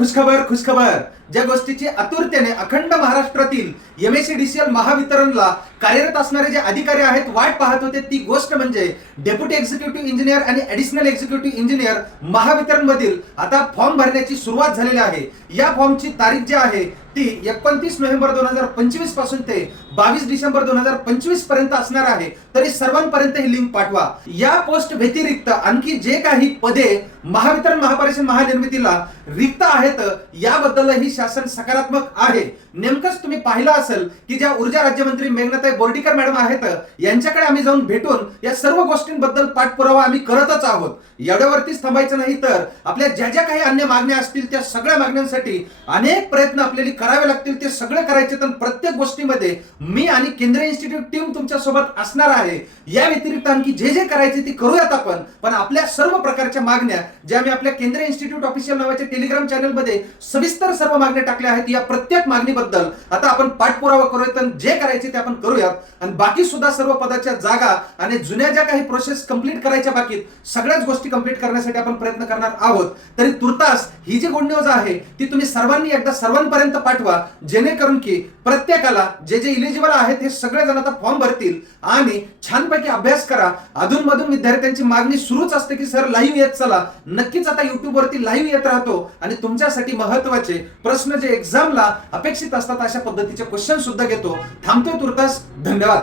खुशखबर खुशखबर. ज्या गोष्टीची आतुरतेने अखंड महाराष्ट्रातील MSEDCL महावितरणला कार्यरत असणारे जे अधिकारी आहेत वाट पाहत होते, ती गोष्ट म्हणजे डेप्युटी एक्झिक्युटिव्ह इंजिनियर आणि ऍडिशनल एक्झिक्युटिव्ह इंजिनियर महावितरण मधील आता फॉर्म भरण्याची सुरुवात झालेली आहे. या फॉर्मची तारीख जी आहे ती 29 नोव्हेंबर 2025 पासून ते 22 डिसेंबर 2025 पर्यंत असणार आहे. तरी सर्वांपर्यंत ही लिंक पाठवा. या पोस्ट व्यतिरिक्त आणखी जे काही पदे महावितरण महापालिका महानिर्मितीला रिक्त आहेत याबद्दलही शासन सकारात्मक आहे. नेमकंच तुम्ही पाहिलं असेल की ज्या ऊर्जा राज्यमंत्री मेघनाताई बोर्डीकर मॅडम आहेत यांच्याकडे आम्ही जाऊन भेटून या सर्व गोष्टींबद्दल पाठपुरावा आम्ही करतच आहोत. एवढ्यावरतीच थांबायचं नाही, तर आपल्या ज्या ज्या काही अन्य मागण्या असतील त्या सगळ्या मागण्यांसाठी अनेक प्रयत्न आपल्याला करावे लागतील, ते सगळे करायचे. तर प्रत्येक गोष्टीमध्ये मी आणि केंद्रीय इन्स्टिट्यूट टीम तुमच्या सोबत असणार आहे. या व्यतिरिक्त आणखी जे जे करायचे ते करूयात आपण. पण आपल्या सर्व प्रकारच्या मागण्या ज्या मी आपल्या केंद्रीय इन्स्टिट्यूट ऑफिशियल नावाच्या टेलिग्राम चॅनल मध्ये सविस्तर सर्व मागण्या टाकल्या आहेत. या प्रत्येक मागणीबद्दल आता आपण पाठपुरावा करूयात आणि जे करायचे ते आपण करूयात. आणि बाकी सुद्धा सर्व पदाच्या जागा आणि जुन्या ज्या काही प्रोसेस कंप्लीट करायच्या बाकी सगळ्याच गोष्टी कंप्लीट करण्यासाठी आपण प्रयत्न करणार आहोत. तरी तुर्तास ही जी गुड न्यूज आहे ती तुम्ही सर्वांनी एकदा सर्वांपर्यंत पाठवा, जेणेकरून की प्रत्येकाला जे जे इलिजिबल आहेत हे सगळेजण आता फॉर्म भरतील आणि छानपैकी अभ्यास करा. अधूनमधून विद्यार्थ्यांची मागणी सुरूच असते की सर लाईव्ह येत चला. नक्कीच आता युट्यूब वरती लाईव्ह येत राहतो आणि तुमच्यासाठी महत्त्वाचे प्रश्न जे एक्झामला अपेक्षित असतात अशा पद्धतीचे क्वेश्चन सुद्धा घेतो. थांबतोय तुर्तास. धन्यवाद.